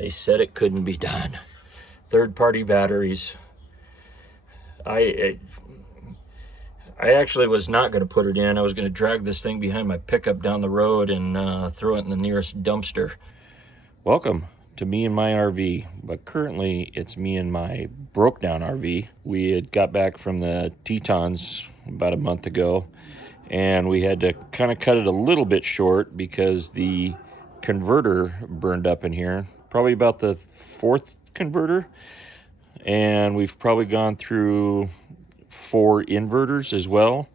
They said it couldn't be done. Third-party batteries. I actually was not going to put it in. I was going to drag this thing behind my pickup down the road and throw it in the nearest dumpster. Welcome to me and my RV, but currently it's me and my broke down RV. We had got back from the Tetons about a month ago, and we had to kind of cut it a little bit short because the converter burned up in here, probably about the fourth converter, and we've probably gone through 4 inverters as well,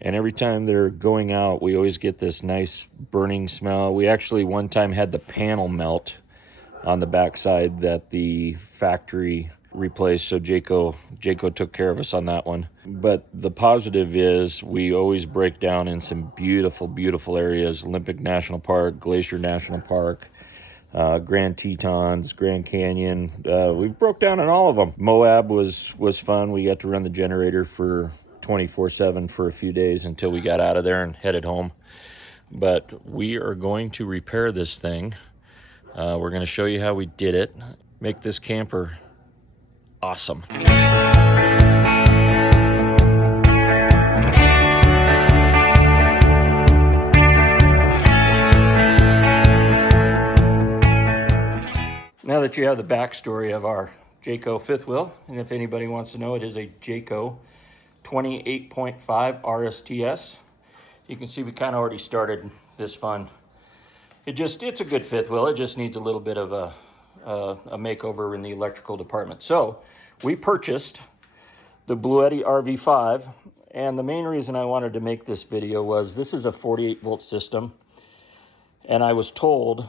and every time they're going out we always get this nice burning smell. We actually one time had the panel melt on the backside that the factory replaced, so Jayco took care of us on that one. But the positive is we always break down in some beautiful areas: Olympic National Park, Glacier National Park, Grand Tetons, Grand Canyon. We broke down in all of them. Moab was fun. We got to run the generator for 24/7 for a few days until we got out of there and headed home. But we are going to repair this thing. We're going to show you how we did it. Make this camper awesome. Now that you have the backstory of our Jayco fifth wheel, and if anybody wants to know, it is a Jayco 28.5 RSTS. You can see we kind of already started this fun. It's a good fifth wheel. It just needs a little bit of a makeover in the electrical department. So we purchased the BLUETTI RV5, and the main reason I wanted to make this video was this is a 48 volt system, and I was told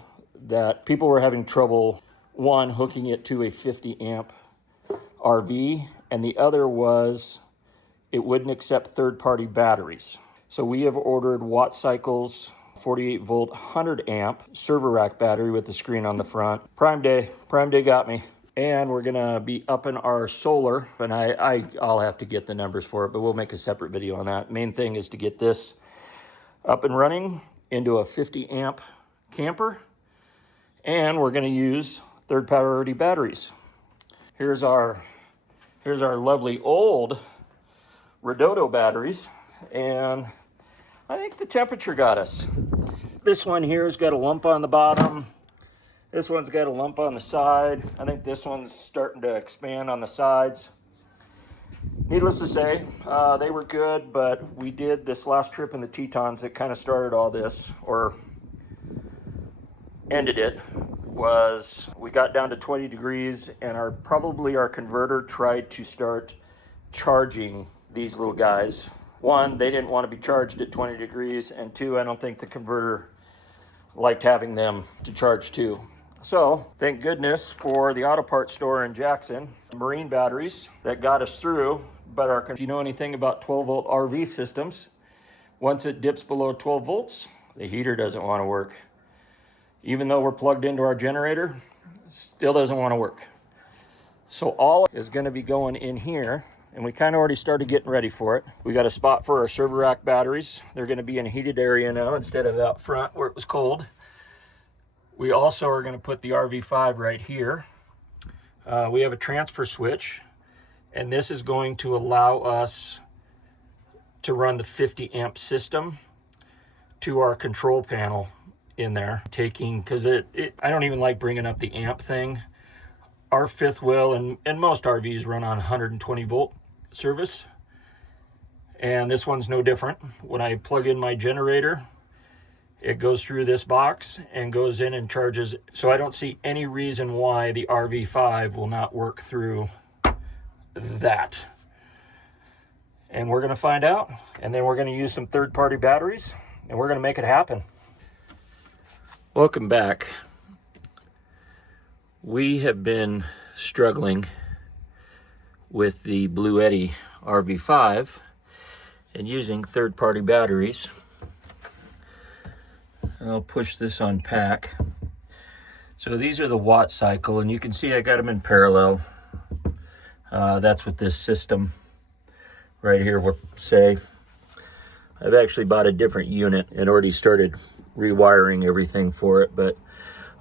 that people were having trouble, one, hooking it to a 50 amp RV, and the other was it wouldn't accept third-party batteries. So we have ordered Watt Cycle's 48 volt 100 amp server rack battery with the screen on the front. Prime Day got me. And we're gonna be upping our solar, and I'll have to get the numbers for it, but we'll make a separate video on that. Main thing is to get this up and running into a 50 amp camper, and we're gonna use third-party batteries. Here's our lovely old Redodo batteries, and I think the temperature got us. This one here has got a lump on the bottom. This one's got a lump on the side. I think this one's starting to expand on the sides. Needless to say, they were good, but we did this last trip in the Tetons that kind of started all this, or ended it, was we got down to 20 degrees and probably our converter tried to start charging these little guys. One, they didn't want to be charged at 20 degrees, and two, I don't think the converter liked having them to charge too. So thank goodness for the auto parts store in Jackson, Marine batteries that got us through. But if you know anything about 12 volt RV systems, once it dips below 12 volts, the heater doesn't want to work. Even though we're plugged into our generator, it still doesn't want to work. So all is going to be going in here, and we kind of already started getting ready for it. We got a spot for our server rack batteries. They're going to be in a heated area now instead of out front where it was cold. We also are going to put the RV5 right here. We have a transfer switch, and this is going to allow us to run the 50 amp system to our control panel in there. Because I don't even like bringing up the amp thing. Our fifth wheel and most RVs run on 120 volt service, and this one's no different. When I plug in my generator, it goes through this box and goes in and charges. So I don't see any reason why the RV5 will not work through that. And we're going to find out, and then we're going to use some third-party batteries, and we're going to make it happen. Welcome back. We have been struggling with the BLUETTI RV5 and using third-party batteries. I'll push this on pack. So these are the Watt Cycle, and you can see I got them in parallel. That's what this system right here will say. I've actually bought a different unit and already started rewiring everything for it, but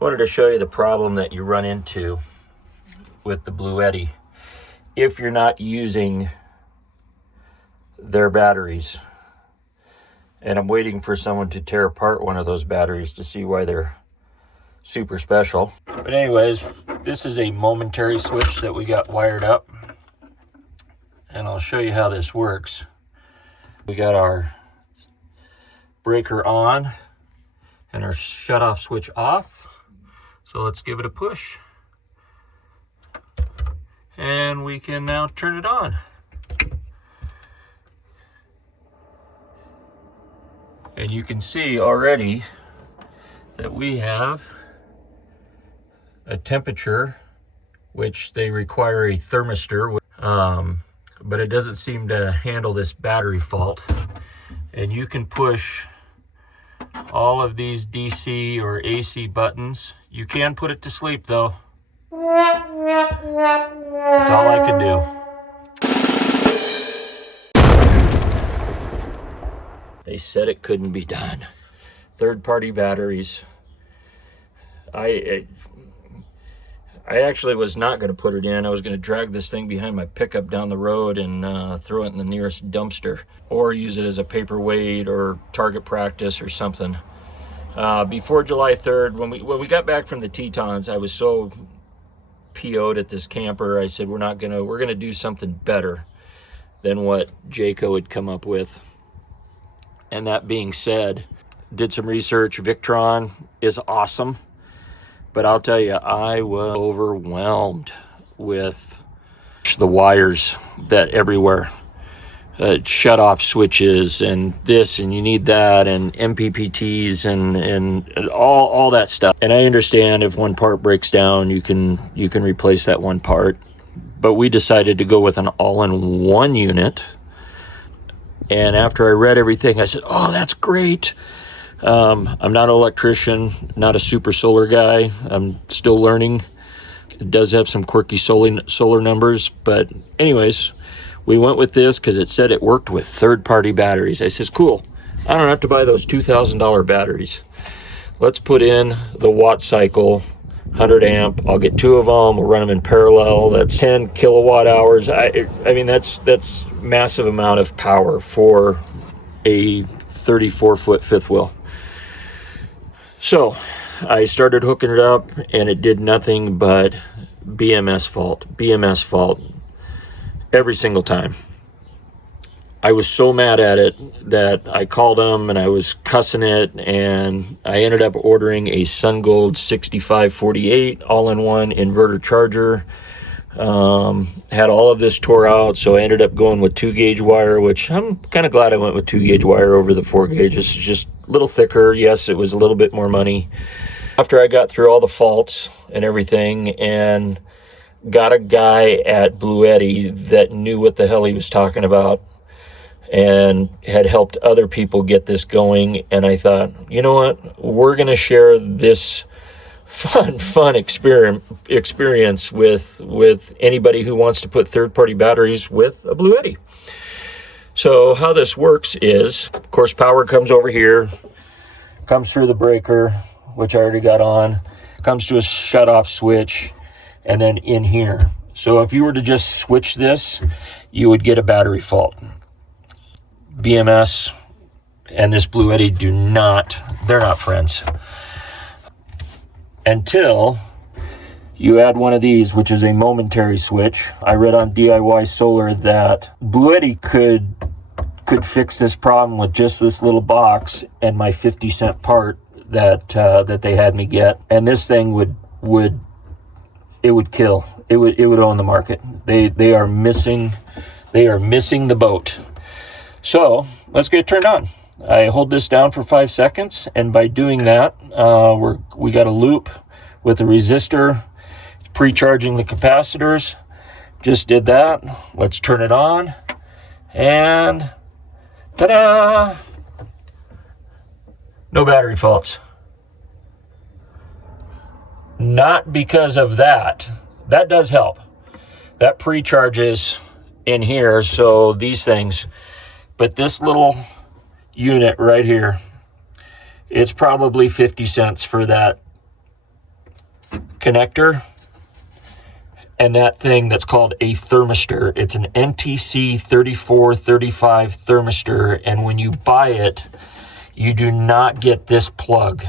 wanted to show you the problem that you run into with the BLUETTI if you're not using their batteries. And I'm waiting for someone to tear apart one of those batteries to see why they're super special. But anyways, this is a momentary switch that we got wired up, and I'll show you how this works. We got our breaker on and our shut-off switch off. So let's give it a push. And we can now turn it on. And you can see already that we have a temperature, which they require a thermistor, but it doesn't seem to handle this battery fault. And you can push all of these DC or AC buttons. You can put it to sleep though. That's all I can do. They said it couldn't be done. Third-party batteries. I actually was not going to put it in. I was going to drag this thing behind my pickup down the road and throw it in the nearest dumpster, or use it as a paperweight or target practice or something. Before July 3rd, when we got back from the Tetons, I was so PO'd at this camper. I said, we're gonna do something better than what Jayco had come up with. And that being said, did some research. Victron is awesome, but I'll tell you, I was overwhelmed with the wires that everywhere. Shut-off switches and this, and you need that, and MPPTs and all that stuff. And I understand if one part breaks down, you can replace that one part. But we decided to go with an all-in-one unit. And after I read everything, I said, oh, that's great. I'm not an electrician, not a super solar guy. I'm still learning. It does have some quirky solar numbers. But anyways, we went with this because it said it worked with third-party batteries. I says, cool. I don't have to buy those $2,000 batteries. Let's put in the watt cycle, 100 amp. I'll get two of them. We'll run them in parallel. That's 10 kilowatt hours. I mean, that's massive amount of power for a 34-foot fifth wheel. So I started hooking it up, and it did nothing but BMS fault every single time. I was so mad at it that I called them and I was cussing it, and I ended up ordering a SunGold 6548 all-in-one inverter charger. Had all of this tore out, so I ended up going with 2-gauge wire, which I'm kind of glad I went with 2-gauge wire over the 4-gauge. It's just a little thicker. Yes, it was a little bit more money. After I got through all the faults and everything, and got a guy at BLUETTI that knew what the hell he was talking about and had helped other people get this going, and I thought, you know what, we're going to share this fun experience with anybody who wants to put third-party batteries with a BLUETTI. So how this works is, of course, power comes over here, comes through the breaker, which I already got on, comes to a shut-off switch, and then in here. So if you were to just switch this, you would get a battery fault. BMS and this BLUETTI they're not friends. Until you add one of these, which is a momentary switch. I read on DIY Solar that BLUETTI could fix this problem with just this little box and my 50-cent part that they had me get. And this thing would kill. It would own the market. They are missing the boat. So let's get it turned on. I hold this down for 5 seconds, and by doing that, we got a loop with a resistor. It's pre-charging the capacitors. Just did that. Let's turn it on, and ta-da! No battery faults. Not because of that. That does help. That pre-charges in here, so these things. But this little unit right here, it's probably 50 cents for that connector and that thing that's called a thermistor. It's an NTC 3435 thermistor, and when you buy it, you do not get this plug.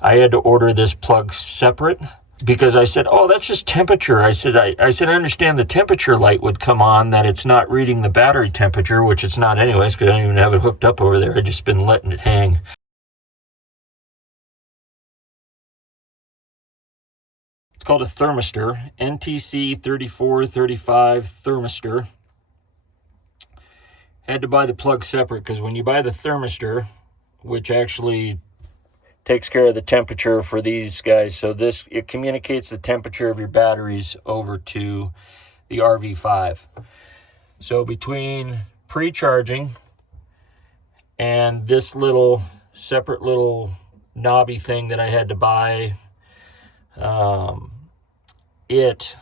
I had to order this plug separate because I said, oh, that's just temperature. I said, I understand the temperature light would come on, that it's not reading the battery temperature, which it's not anyways, because I don't even have it hooked up over there. I've just been letting it hang. It's called a thermistor, NTC 3435 thermistor. Had to buy the plug separate because when you buy the thermistor, which actually takes care of the temperature for these guys, so it communicates the temperature of your batteries over to the RV5. So between pre-charging and this little separate little knobby thing that I had to buy, it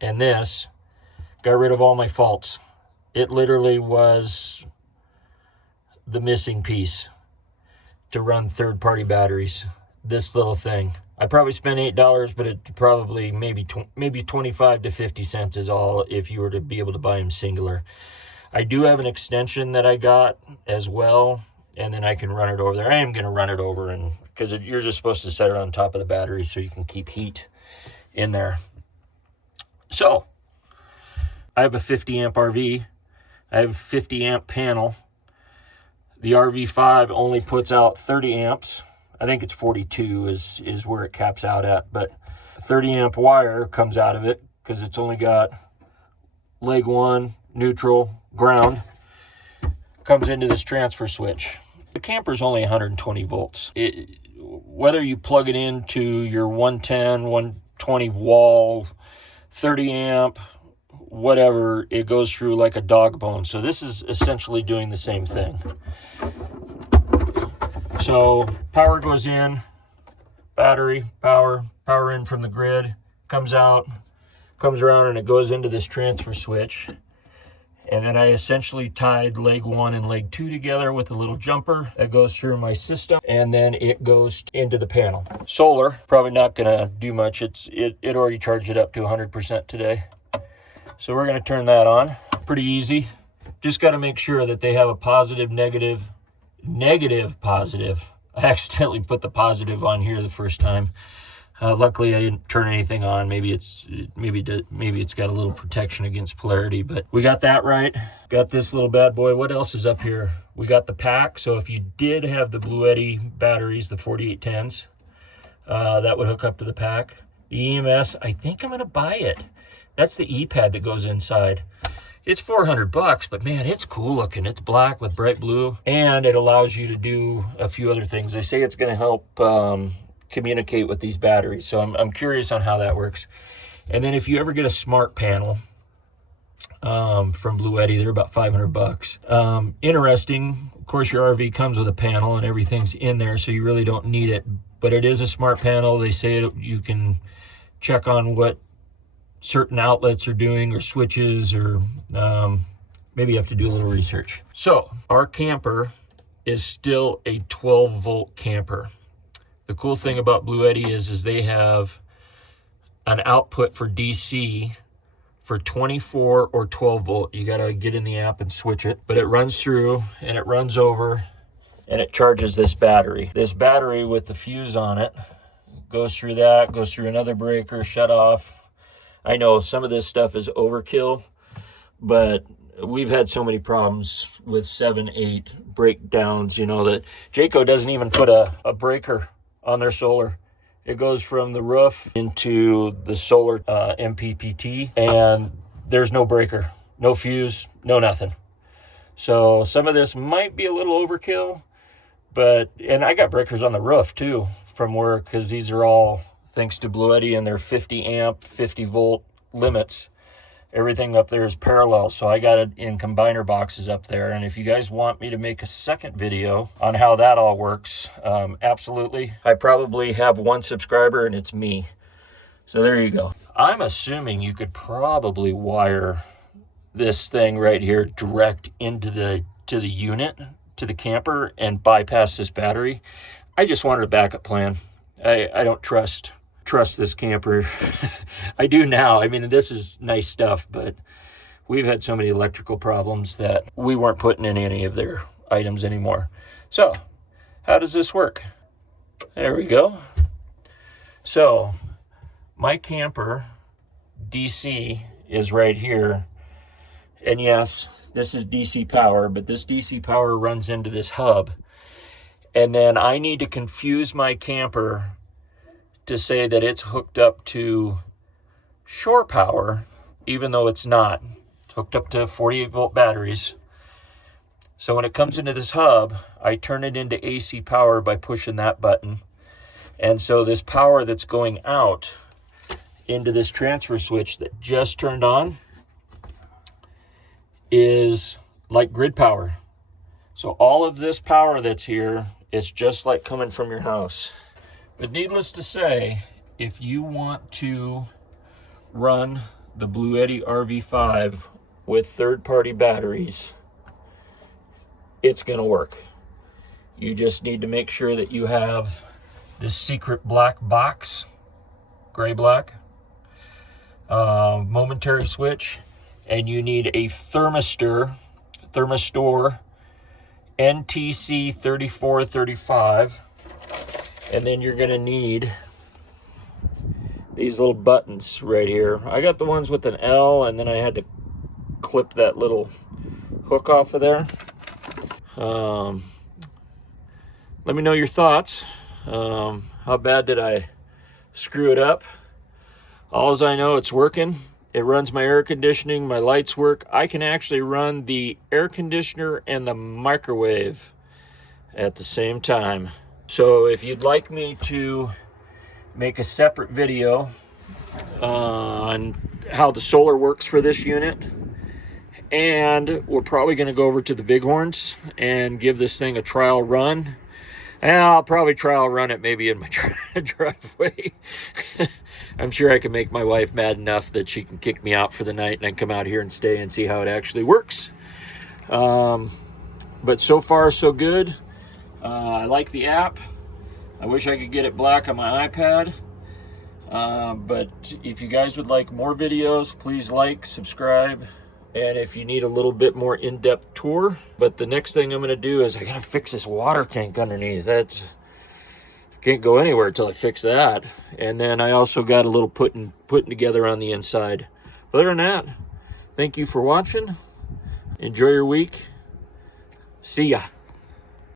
and this got rid of all my faults. It literally was the missing piece to run third-party batteries. This little thing. I probably spent $8, but it probably maybe 25 to 50 cents is all if you were to be able to buy them singular. I do have an extension that I got as well, and then I can run it over there. I am going to run it over, and because you're just supposed to set it on top of the battery so you can keep heat in there. So I have a 50 amp RV. I have a 50 amp panel. The RV5 only puts out 30 amps. I think it's 42 is where it caps out at, but 30 amp wire comes out of it because it's only got leg 1, neutral, ground, comes into this transfer switch. The camper's only 120 volts. Whether you plug it into your 110, 120 wall, 30 amp, whatever, it goes through like a dog bone. So this is essentially doing the same thing. So power goes in, battery, power in from the grid, comes out, comes around, and it goes into this transfer switch. And then I essentially tied leg 1 and leg 2 together with a little jumper that goes through my system, and then it goes into the panel. Solar, probably not gonna do much. It already charged it up to 100% today. So we're gonna turn that on. Pretty easy. Just gotta make sure that they have a positive, negative, positive. I accidentally put the positive on here the first time. Luckily, I didn't turn anything on. Maybe it's got a little protection against polarity, but we got that right. Got this little bad boy. What else is up here? We got the pack. So if you did have the BLUETTI batteries, the 4810s, that would hook up to the pack. The EMS, I think I'm gonna buy it. That's the E-pad that goes inside. It's $400, but man, it's cool looking. It's black with bright blue, and it allows you to do a few other things. They say it's gonna help communicate with these batteries. So I'm curious on how that works. And then if you ever get a smart panel from BLUETTI, they're about $500. Interesting, of course your RV comes with a panel and everything's in there, so you really don't need it, but it is a smart panel. They say you can check on what certain outlets are doing or switches, or maybe you have to do a little research. So our camper is still a 12 volt camper. The cool thing about BLUETTI is they have an output for DC for 24 or 12 volt. You got to get in the app and switch it, but it runs through and it runs over and it charges this battery. This battery with the fuse on it goes through that, goes through another breaker, shut off. I know some of this stuff is overkill, but we've had so many problems with 7, 8 breakdowns, you know, that Jayco doesn't even put a breaker on their solar. It goes from the roof into the solar MPPT, and there's no breaker, no fuse, no nothing. So some of this might be a little overkill, and I got breakers on the roof too from work, because these are all thanks to BLUETTI and their 50 amp, 50 volt limits. Everything up there is parallel, so I got it in combiner boxes up there. And if you guys want me to make a second video on how that all works, absolutely. I probably have 1 subscriber, and it's me. So there you go. I'm assuming you could probably wire this thing right here direct into the unit, to the camper, and bypass this battery. I just wanted a backup plan. I don't trust trust this camper. I do now. I mean, this is nice stuff, but we've had so many electrical problems that we weren't putting in any of their items anymore. So, how does this work? There we go. So, my camper DC is right here. And yes, this is DC power, but this DC power runs into this hub. And then I need to confuse my camper to say that it's hooked up to shore power, even though it's not. It's hooked up to 48 volt batteries. So when it comes into this hub, I turn it into AC power by pushing that button. And so this power that's going out into this transfer switch that just turned on is like grid power. So all of this power that's here is just like coming from your house. But needless to say, if you want to run the BLUETTI RV5 with third-party batteries, it's going to work. You just need to make sure that you have this secret black box, gray-black, momentary switch, and you need a thermistor NTC 3435, and then you're going to need these little buttons right here. I got the ones with an L, and then I had to clip that little hook off of there. Let me know your thoughts. How bad did I screw it up? All I know, it's working. It runs my air conditioning, my lights work. I can actually run the air conditioner and the microwave at the same time. So if you'd like me to make a separate video on how the solar works for this unit, and we're probably going to go over to the Bighorns and give this thing a trial run. And I'll probably trial run it maybe in my driveway. I'm sure I can make my wife mad enough that she can kick me out for the night and I come out here and stay and see how it actually works. But so far, so good. I like the app. I wish I could get it black on my iPad. But if you guys would like more videos, please like, subscribe. And if you need a little bit more in-depth tour. But the next thing I'm going to do is I got to fix this water tank underneath. That can't go anywhere until I fix that. And then I also got a little putting together on the inside. But other than that, thank you for watching. Enjoy your week. See ya.